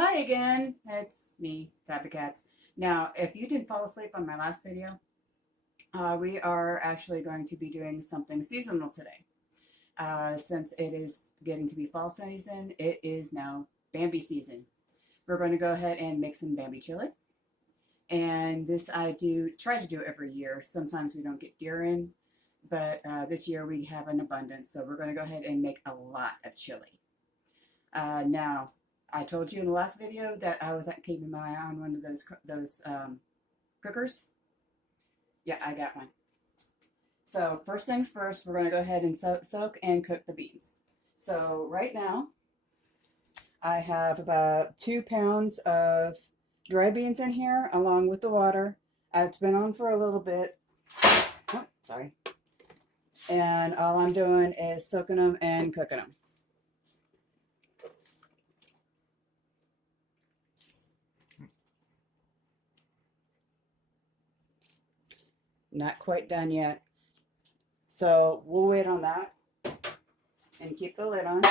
Hi again, it's me, Tabby Cats. Now, if you didn't fall asleep on my last video, we are actually going to be doing something seasonal today. Since it is getting to be fall season, it is now Bambi season. We're going to go ahead and make some Bambi chili. And this I do try to do every year. Sometimes we don't get deer in, but this year we have an abundance, so we're going to go ahead and make a lot of chili. Now, I told you in the last video that I was keeping my eye on one of those cookers. Yeah, I got one. So first things first, we're going to go ahead and soak and cook the beans. So right now, I have about 2 pounds of dry beans in here, along with the water. It's been on for a little bit. Oh, sorry. And all I'm doing is soaking them and cooking them. Not quite done yet. So we'll wait on that and keep the lid on.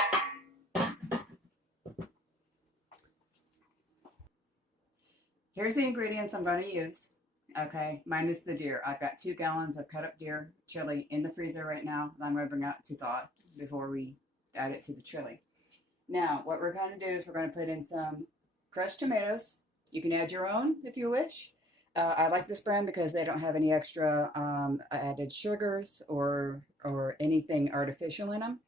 Here's the ingredients I'm going to use. Okay, minus the deer. I've got 2 gallons of cut up deer chili in the freezer right now that I'm going to bring out to thaw before we add it to the chili. Now, what we're going to do is we're going to put in some crushed tomatoes. You can add your own if you wish. I like this brand because they don't have any extra added sugars or anything artificial in them.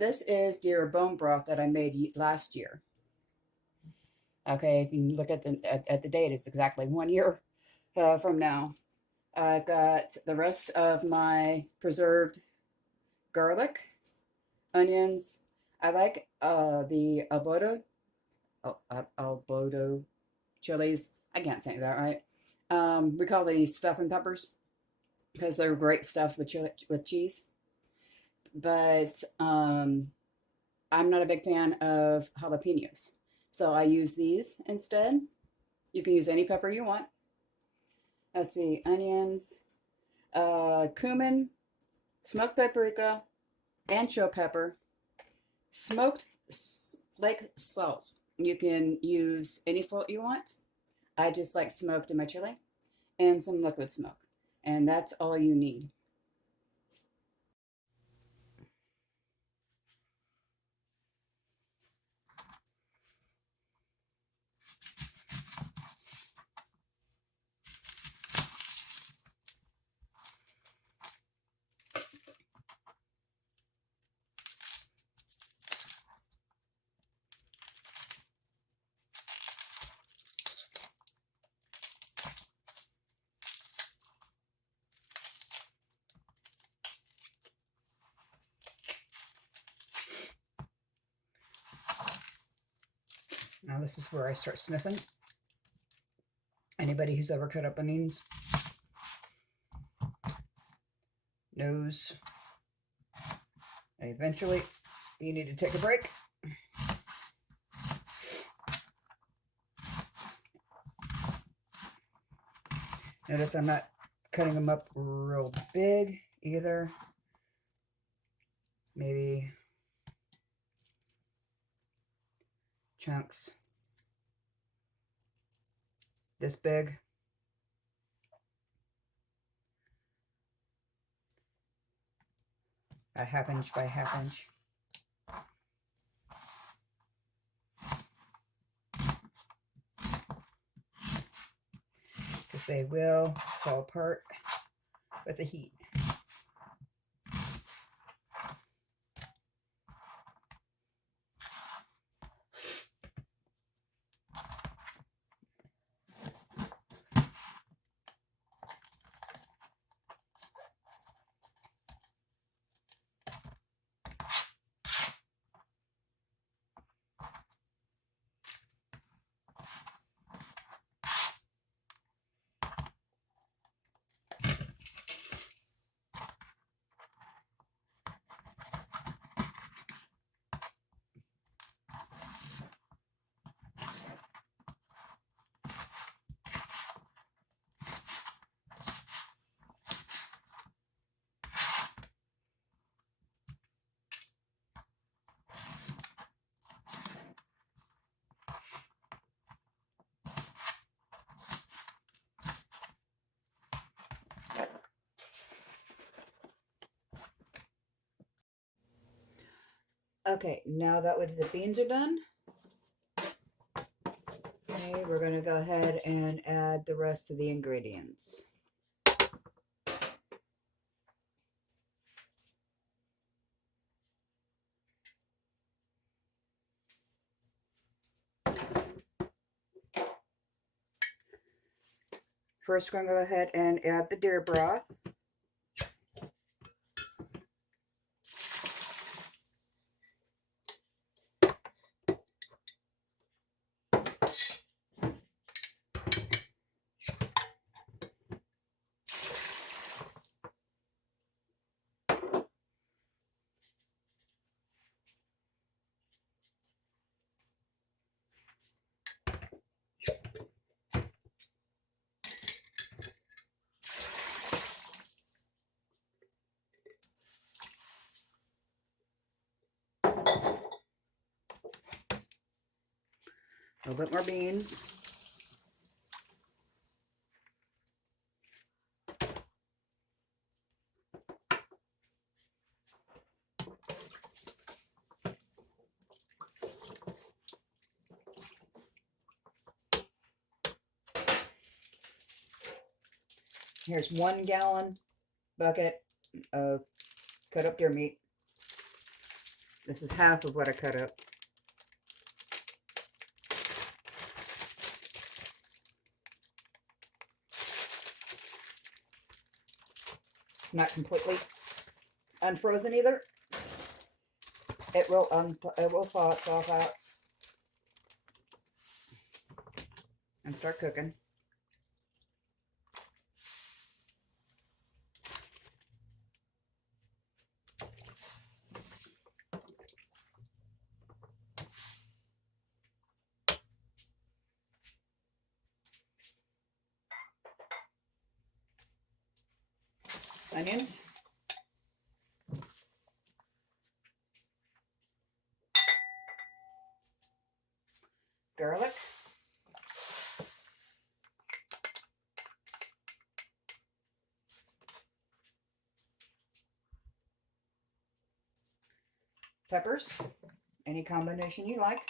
This is deer bone broth that I made last year. Okay, if you look at the date, it's exactly 1 year from now. I've got the rest of my preserved garlic, onions. I like the albodo chilies. I can't say that right. We call these stuffing peppers because they're great stuffed with cheese. But I'm not a big fan of jalapenos. So I use these instead. You can use any pepper you want. Let's see, onions, cumin, smoked paprika, ancho pepper, smoked flake salt. You can use any salt you want. I just like smoked in my chili, and some liquid smoke. And that's all you need. Now this is where I start sniffing. Anybody who's ever cut up onions knows eventually you need to take a break. Notice I'm not cutting them up real big either. Maybe chunks this big. A ½ inch by ½ inch. Because they will fall apart with the heat. Okay, now that the beans are done, okay, we're going to go ahead and add the rest of the ingredients. First, we're going to go ahead and add the deer broth. A little bit more beans. Here's 1 gallon bucket of cut up deer meat. This is half of what I cut up. It's not completely unfrozen either. It will thaw itself out and start cooking. Onions. Garlic. Peppers. Any combination you like.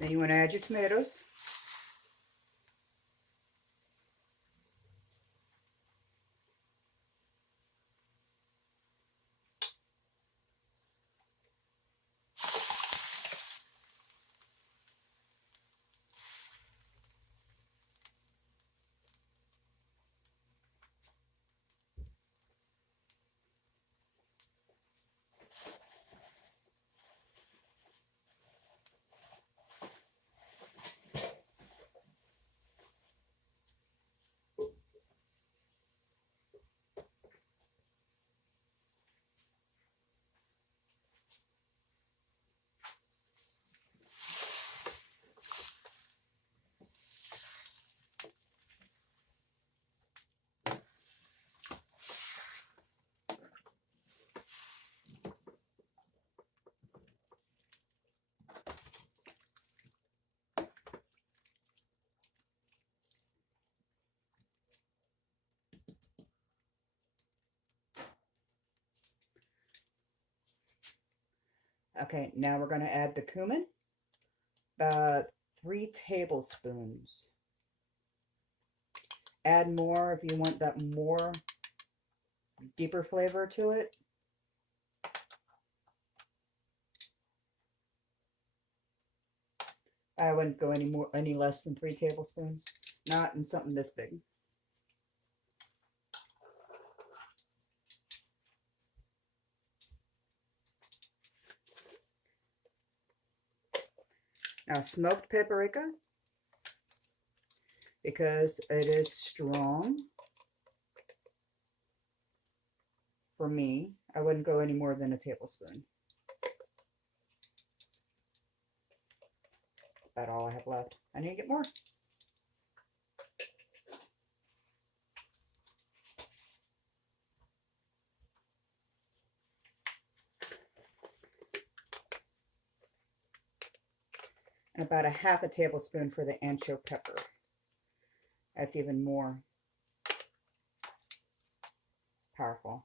Then you want to add your tomatoes. Okay, now we're going to add the cumin. 3 tablespoons. Add more if you want that more deeper flavor to it. I wouldn't go any less than 3 tablespoons. Not in something this big. Now smoked paprika, because it is strong for me. I wouldn't go any more than a tablespoon. About all I have left. I need to get more. And about a half a tablespoon for the ancho pepper. That's even more powerful.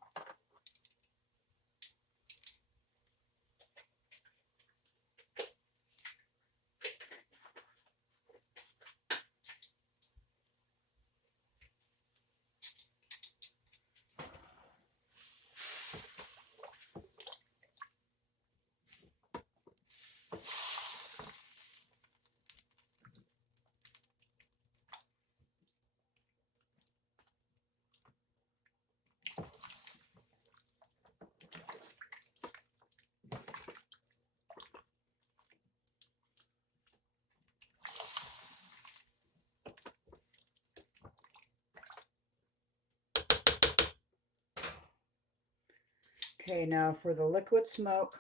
Okay, now for the liquid smoke,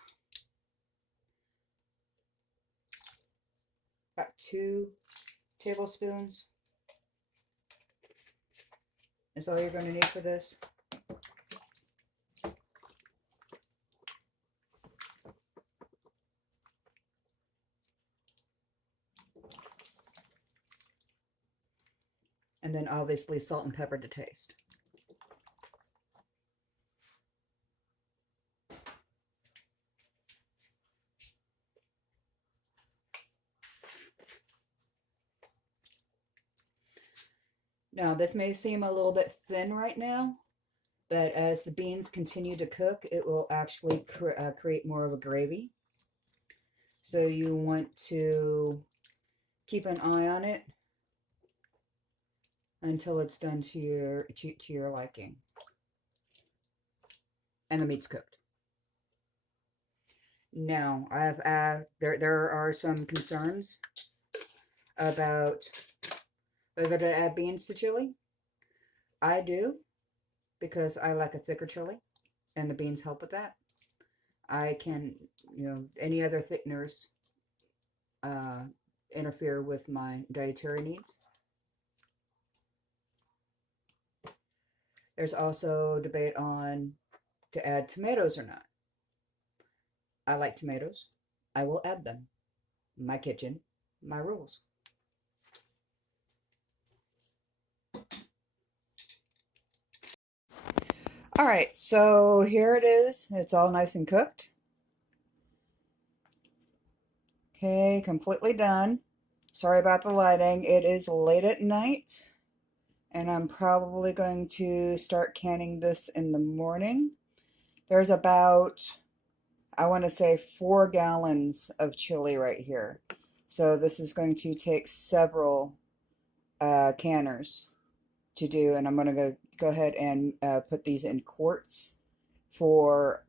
about 2 tablespoons is all you're going to need for this. And then obviously salt and pepper to taste. Now, this may seem a little bit thin right now, but as the beans continue to cook, it will actually create more of a gravy. So you want to keep an eye on it until it's done to your liking. And the meat's cooked. Now, there are some concerns about whether to add beans to chili. I do, because I like a thicker chili, and the beans help with that. I can, any other thickeners interfere with my dietary needs. There's also debate on to add tomatoes or not. I like tomatoes. I will add them. My kitchen, my rules. All right, so here it is. It's all nice and cooked. Okay, completely done. Sorry about the lighting. It is late at night, and I'm probably going to start canning this in the morning. There's about, I want to say, 4 gallons of chili right here. So this is going to take several canners to do, and I'm going to go ahead and put these in quarts for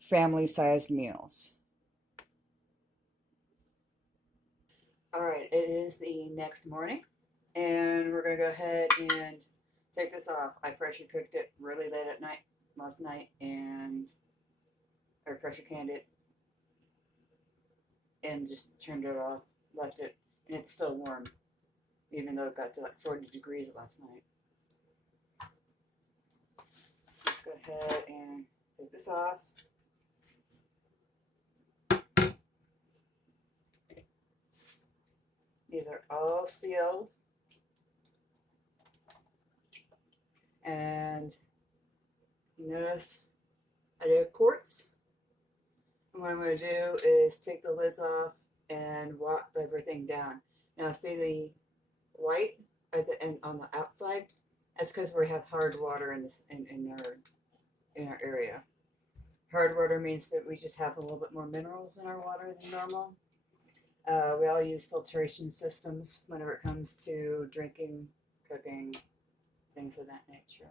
family-sized meals. All right, it is the next morning, and we're going to go ahead and take this off. I pressure cooked it really late at night last night, and I pressure canned it and just turned it off, left it, and it's still warm, even though it got to like 40 degrees last night. Let's go ahead and take this off. These are all sealed. And notice I did quarts. And what I'm going to do is take the lids off and wipe everything down. Now see the white at the end on the outside? That's because we have hard water in our area. Hard water means that we just have a little bit more minerals in our water than normal. We all use filtration systems whenever it comes to drinking, cooking, things of that nature.